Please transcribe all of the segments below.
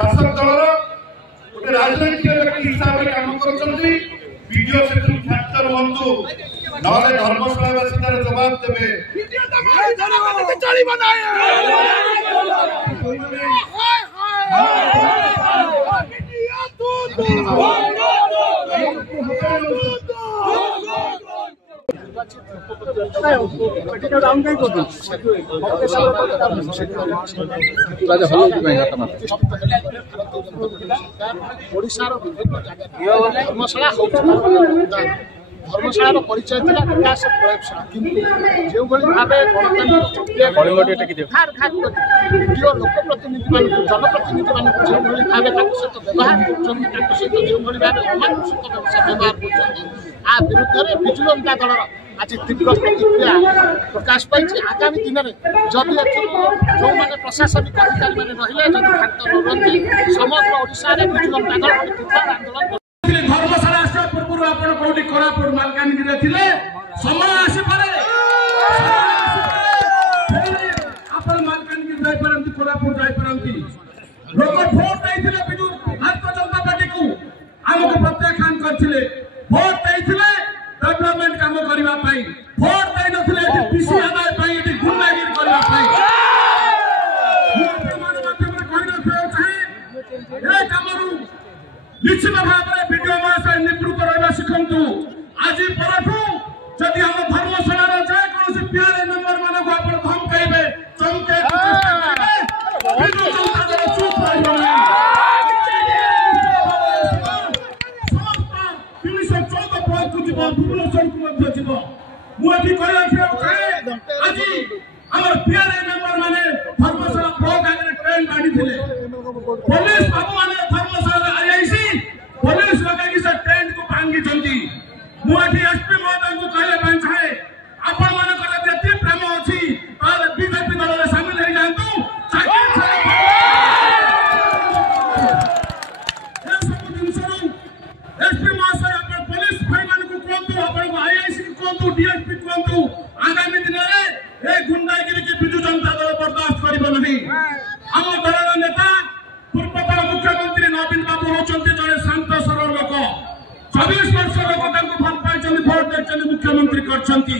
शासक दल गोटे राजनैतिक व्यक्ति हिसाब से काम करडियो से ख्यात रुहतु ना धर्मशालावासी तार जवाब देवे धर्मशाला परिचय था विकास प्रयोगशाला किंतु जो भाव गणतांत्रिक लोकप्रतिनिधि मान जनप्रतिनिधि मान जो भाव सहित व्यवहार सहित जो भाव अमानुषिक व्यवहार कर विरुद्ध में विजु जनता दल आज तीव्र प्रतिक्रिया प्रकाश पाई। आगामी दिन में जदि जो मैंने प्रशासनिक अधिकारी मैंने रही शांत रुहति समग्र ओडिशा रे विजु जनता दल तीव्र आंदोलन धर्मशाला आसा पूर्व आपण कोठी कोरापुर मालकानगिरी थिले समय आसी पारे आपण मालकानगिरी जाय परंती कोरापुर जाय परंती लोक वोट दैथिले बिजु भारतीय जनता पार्टी को हमको प्रत्याख्यान करथिले वोट दैथिले डेवलपमेंट काम करबा पई वोट दै नथिले एठी पीसी आदाय पई एठी गुंडागिरी करबा पई प्रमाण माध्यम रे कहना चाहे ए कामरू निश्चित भाव में वीडियो महाशय निवृत्त रहा शिखु आज परठू जदि हम धर्मशाला जाए कौन पीआरए मेंबर मान को आप धमकाइबे चमके भुवनेश्वर आज आम पीआरए मेंबर मैंने धर्मशाला ब्लॉक आगे ट्रेन बांधी पुलिस बाबू मैंने धर्मशाला पुलिस लगे से ट्रेंड को भांगी मुझे एसपी महोदय को कहले चाहे आपण मान जी प्रेम अच्छी बीजेपी दल में सामिल हो जातु एसपी महाशय पुलिस भाई मान को कहतु आईआईसी को कहतु डीएसपी कहतु आगामी दिन में ए गुंडागिरी की विजु जनता दल बर्दाश्त कर आम दल नेता पूर्वतन मुख्यमंत्री नवीन बाबू होचंती जड़े शांत सरल लोक 24 वर्ष लोक भल पाई भोट देखते मुख्यमंत्री करछंती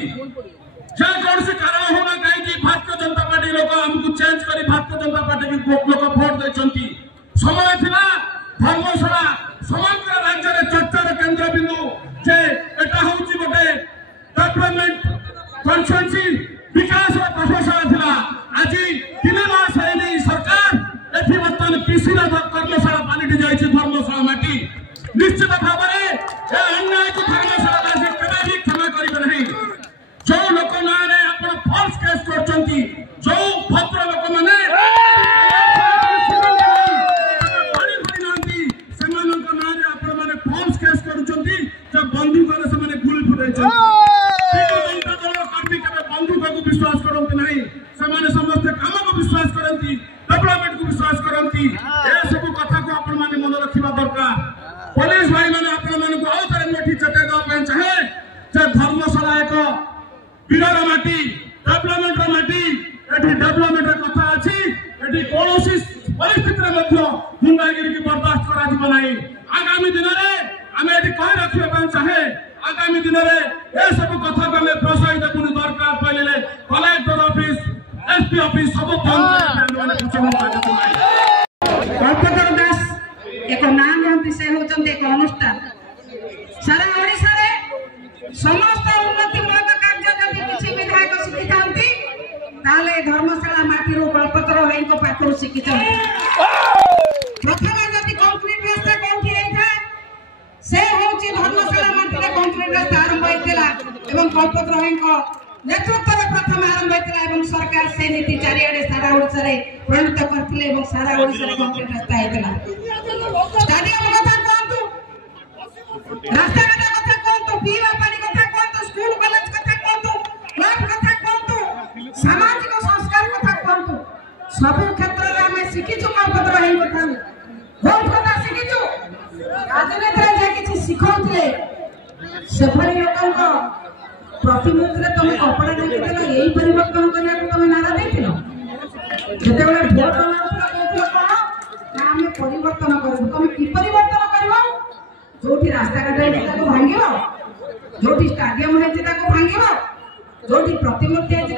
कौन से कारण होना कहीं भारतीय जनता पार्टी लोक हमको चेंज कर भारतीय जनता पार्टी की लोक भोट देछंती समय थिला धर्मशाला समग्र राज्य में चर्चार केंद्र बिंदु जे एटा होची गोटे डेवलपमेंट कॉन्स्टिट्यूएंसी विकास प्रशासन थिला आज 3 मास है सरकार एठी बर्तमान पीसी कर्मशाला पालिटी जाए धर्मशाला माटी निश्चित भाव में अन्याय को धर्मशाला कभी क्षमा करेंगे नहीं। जो लोक ना फल्स केस कर जो भद्र लोक मैंने फल्स केस कर बंदूक गुली फुटाई बंदूक को विश्वास करते नहीं समस्त काम को विश्वास करती डेवलपमेंट को विश्वास करती सब कथा को आपण माने मन रखिबा दरकार। पुलिस भाई माने आपण माने को आउ थरे मोठी चटेगा पे चाहे जे धर्मशाला एक बिरर माटी डेवलपमेंट रो माटी एठी डेवलपमेंट रो कथा अछि एठी कोनोसी परिस्थिति रे मध्य गुंडागिरी की बर्दाश्त करा जिवो नाही। आगामी दिन रे हमें एठी कह रखिबा पे चाहे आगामी दिन रे ए सब कथा को हमें प्रोत्साहित पुनी दरकार पहिले कलेक्टर ऑफिस एसपी ऑफिस सब बंद कल्पतर दास एक नाम रहती से होचंते एक अनुष्ठान सारा ओडिशा रे समस्त उन्नतिमूलक कार्य जदि किछि विधायक शिखिथांती ताले धर्मशाला माटी रो कल्पतर भाई को पाखरु शिखिछन। प्रथम जदि कंक्रीट रास्ता कोठी हेता से होची धर्मशाला माटी रे कंक्रीट रास्ता आरंभ होइतिला एवं कल्पतर भाई को नेतृत्व में प्रथम आरंभ होइतिला एवं सरकार से नीति चारिआडे सारा ओडिशा रे प्रणीत करथिले एवं सारा ओडिशा रे कंक्रीट रास्ता हेतिला। स्टेडियम कथा कोंतु रास्ता कथा कोंतु पीवा पानी कथा कोंतु स्कूल कॉलेज कथा कोंतु क्लब कथा कोंतु सामाजिक संस्कार सब क्षेत्र में आम शिखीचु कल्पत्र हो कथा बहुत कथा शिखीचु राजनीति जे किसी शिखौले सेभली लोकों प्रतिमूर्ति तुम कपड़ा देखिल यही परिवर्तन करने तुम नारा देथिल जेते बेले भोट मारथला कहथिल कोन आमे परिवर्तन करबो तुम की परिवर्तन करबो जोठी रास्ता घाट है ताको भांगिबो जोठी स्टेडियम है ताको भांगिबो जोठी प्रतिमूर्ति है